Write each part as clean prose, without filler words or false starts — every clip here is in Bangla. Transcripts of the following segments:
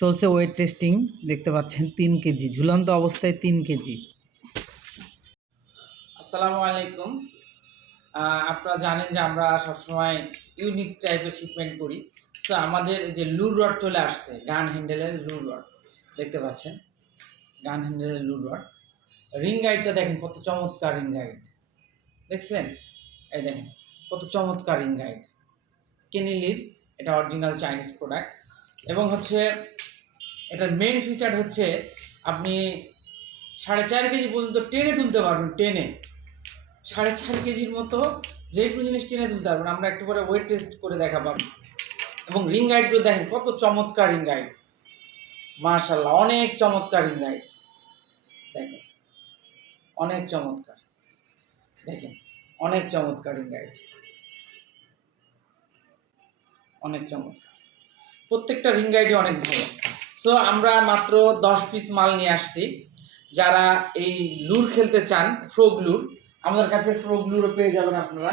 চলছে ওয়েট টেস্টিং, দেখতে পাচ্ছেন 3 কেজি ঝুলন্ত অবস্থায় 3 কেজি। আসসালামু আলাইকুম। আপনারা জানেন যে আমরা সবসময় ইউনিক টাইপের শিপমেন্ট করি। সো আমাদের যে লুর রড চলে আসছে, গান হ্যান্ডেলের লুর রড, দেখতে পাচ্ছেন গান হ্যান্ডেলের লুর রড। রিং গাইডটা দেখেন কত চমৎকার রিং গাইড, দেখছেন? এই দেখেন কত চমৎকার রিং গাইড, কেনিলির, এটা অরিজিনাল চাইনিজ প্রোডাক্ট। এবং হচ্ছে এটার মেইন ফিচার হচ্ছে আপনি 4.5 কেজি পর্যন্ত টেনে তুলতে পারবেন। 4.5 কেজির মতো যে কোনো জিনিস টেনে তুলতে পারবেন। আমরা একটু পরে ওয়েট টেস্ট করে দেখাবো। এবং রিং গাইডগুলো দেখেন কত চমৎকার রিং গাইড, মাশাআল্লাহ অনেক চমৎকার রিং গাইড, দেখেন অনেক চমৎকার, দেখেন অনেক চমৎকার রিং গাইড, অনেক চমৎকার। প্রত্যেকটা রিং গাইডই অনেক ভালো। সো আমরা মাত্র 10 পিস মাল নিয়ে আসছি। যারা এই লুর খেলতে চান, ফ্রগ লুর, আমাদের কাছে ফ্রগ লুরও পেয়ে যাবেন আপনারা।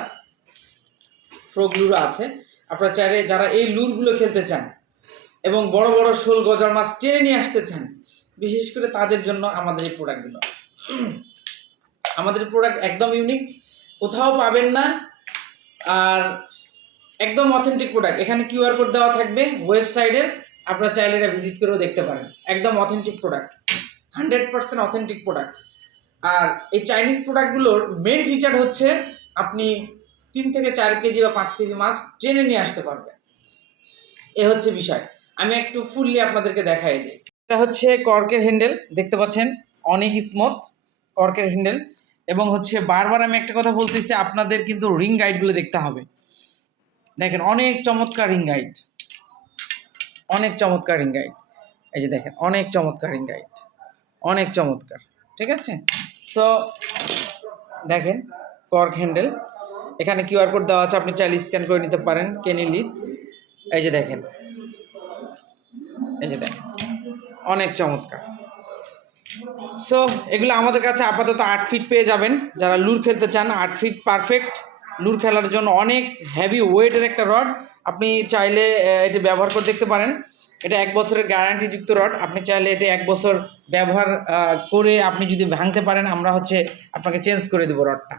ফ্রগ লুরও আছে। আপনারা চাইলে যারা এই লুরগুলো খেলতে চান এবং বড় বড় শোল গজার মাছ টেনে নিয়ে আসতে চান, বিশেষ করে তাদের জন্য আমাদের এই প্রোডাক্টগুলো। আমাদের প্রোডাক্ট একদম ইউনিক, কোথাও পাবেন না, আর একদম অথেন্টিক প্রোডাক্ট। এখানে কিউআর কোড দেওয়া থাকবে ওয়েবসাইটের, আপনারা চাইলে এটা ভিজিট করেও দেখতে পারেন। একদম অথেন্টিক প্রোডাক্ট, 100% অথেন্টিক প্রোডাক্ট। আর এই চাইনিজ প্রোডাক্টগুলোর মেন ফিচার হচ্ছে আপনি 3 থেকে 4 কেজি বা 5 কেজি মাছ টেনে নিয়ে আসতে পারবেন। এ হচ্ছে বিষয়। আমি একটু ফুললি আপনাদেরকে দেখাই দিই। এটা হচ্ছে কর্কের হ্যান্ডেল, দেখতে পাচ্ছেন অনেক স্মুথ কর্কের হ্যান্ডেল। এবং হচ্ছে বারবার আমি একটা কথা বলতেছি, আপনাদের কিন্তু রিং গাইডগুলো দেখতে হবে। দেখেন অনেক চমৎকার রিং গাইড, অনেক চমৎকার রিং গাইড। এই যে দেখেন অনেক চমৎকার রিং গাইড, অনেক চমৎকার, ঠিক আছে? সো দেখেন কর্ক হ্যান্ডেল, এখানে কিউআর কোড দেওয়া আছে, আপনি চাইলে স্ক্যান করে নিতে পারেন কেনিলির। এই যে দেখেন, এই যে দেখেন অনেক চমৎকার। সো এগুলো আমাদের কাছে আপাতত 8 ফিট পেয়ে যাবেন। যারা লুর খেলতে চান 8 ফিট পারফেক্ট লুর খেলার জন্য, অনেক হেভি ওয়েটের একটা রড। আপনি চাইলে এটি ব্যবহার করে দেখতে পারেন। এটা 1 বছরের গ্যারান্টিযুক্ত রড। আপনি চাইলে এটা 1 বছর ব্যবহার করে আপনি যদি ভাঙতে পারেন, আমরা হচ্ছে আপনাকে চেঞ্জ করে দেবো রডটা।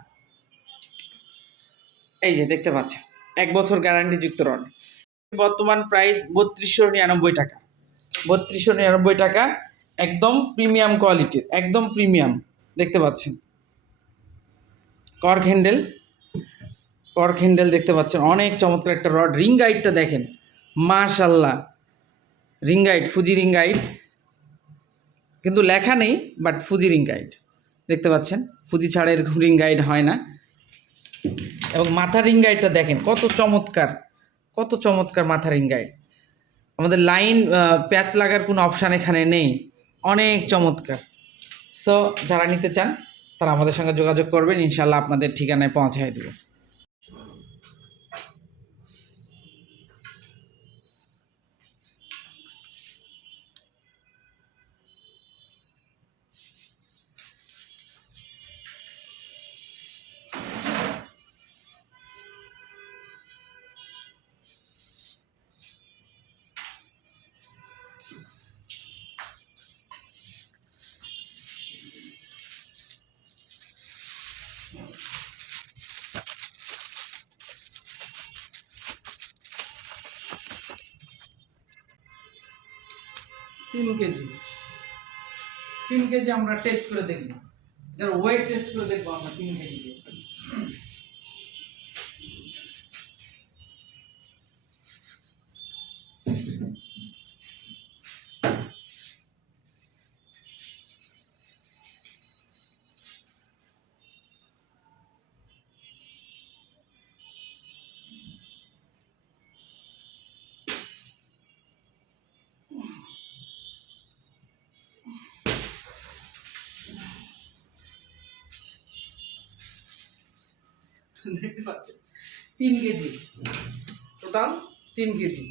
এই যে দেখতে পাচ্ছেন 1 বছর গ্যারান্টিযুক্ত রড। বর্তমান প্রাইস 3299 টাকা, 3299 টাকা, একদম প্রিমিয়াম কোয়ালিটির, একদম প্রিমিয়াম। দেখতে পাচ্ছেন কর্ক হ্যান্ডেল, কর্ক হ্যান্ডেল দেখতে পাচ্ছেন, অনেক চমৎকার একটা রড। রিং গাইডটা দেখেন, মাশাআল্লাহ, ring guide Fuji ring guide, কিন্তু লেখা নেই, বাট ফুজি রিং গাইড দেখতে পাচ্ছেন। ফুজি ছাড়া এরকম রিং গাইড হয় না। এবং মাথা রিং গাইডটা দেখেন কত চমৎকার, কত চমৎকার মাথা রিং গাইড। আমাদের লাইন প্যাচ লাগার কোনো অপশান এখানে নেই, অনেক চমৎকার। সো যারা নিতে চান তারা আমাদের সঙ্গে যোগাযোগ করবেন, ইনশাল্লাহ আপনাদের ঠিকানায় পৌঁছায় দেব। তিন কেজি আমরা টেস্ট করে দেখবো, এটার ওয়েট টেস্ট করে দেখবো আমরা 3 কেজি দিয়ে। দেখতে পাচ্ছেন 3 কেজি, টোটাল 3 কেজি।